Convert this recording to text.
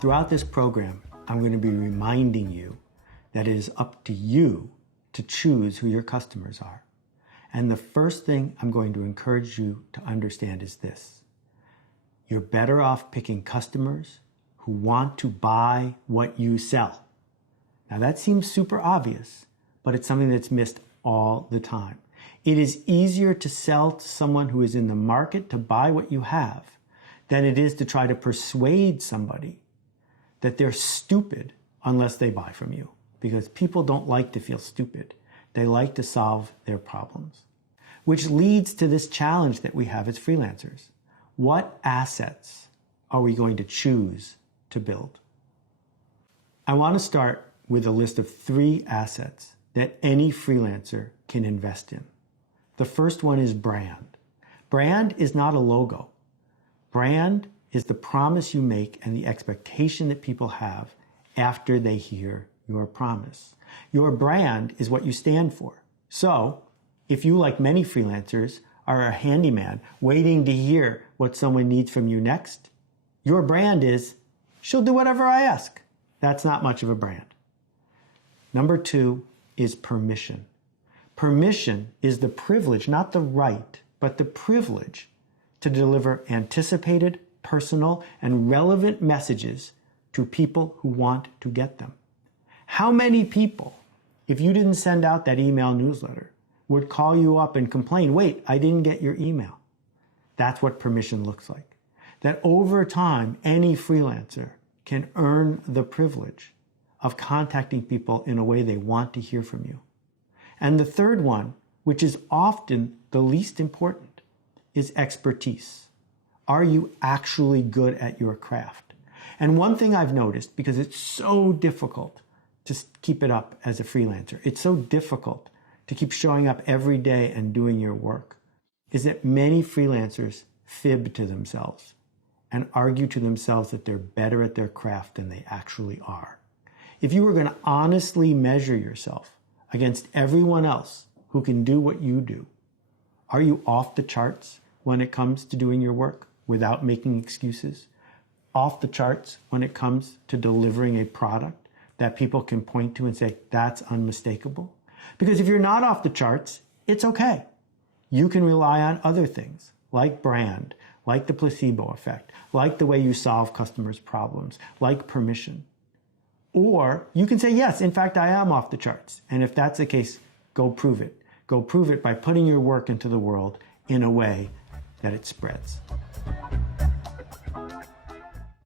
Throughout this program, I'm going to be reminding you that it is up to you to choose who your customers are. And the first thing I'm going to encourage you to understand is this. You're better off picking customers who want to buy what you sell. Now that seems super obvious, but it's something that's missed all the time. It is easier to sell to someone who is in the market to buy what you have than it is to try to persuade somebody that they're stupid unless they buy from you. Because people don't like to feel stupid. They like to solve their problems. Which leads to this challenge that we have as freelancers. What assets are we going to choose to build? I want to start with a list of 3 assets that any freelancer can invest in. The first one is brand. Brand is not a logo. Brand is the promise you make and the expectation that people have after they hear your promise. Your brand is what you stand for. So, if you, like many freelancers, are a handyman waiting to hear what someone needs from you next, your brand is, she'll do whatever I ask. That's not much of a brand. Number 2 is permission. Permission is the privilege, not the right, but the privilege to deliver anticipated, personal, and relevant messages to people who want to get them. How many people, if you didn't send out that email newsletter, would call you up and complain, wait, I didn't get your email? That's what permission looks like. That over time, any freelancer can earn the privilege of contacting people in a way they want to hear from you. And the third one, which is often the least important, is expertise. Are you actually good at your craft? And one thing I've noticed, because it's so difficult to keep it up as a freelancer, it's so difficult to keep showing up every day and doing your work, is that many freelancers fib to themselves and argue to themselves that they're better at their craft than they actually are. If you were going to honestly measure yourself against everyone else who can do what you do, are you off the charts when it comes to doing your work without making excuses? Off the charts when it comes to delivering a product that people can point to and say, that's unmistakable? Because if you're not off the charts, it's okay. You can rely on other things like brand, like the placebo effect, like the way you solve customers' problems, like permission. Or you can say, yes, in fact, I am off the charts. And if that's the case, go prove it. Go prove it by putting your work into the world in a way that it spreads.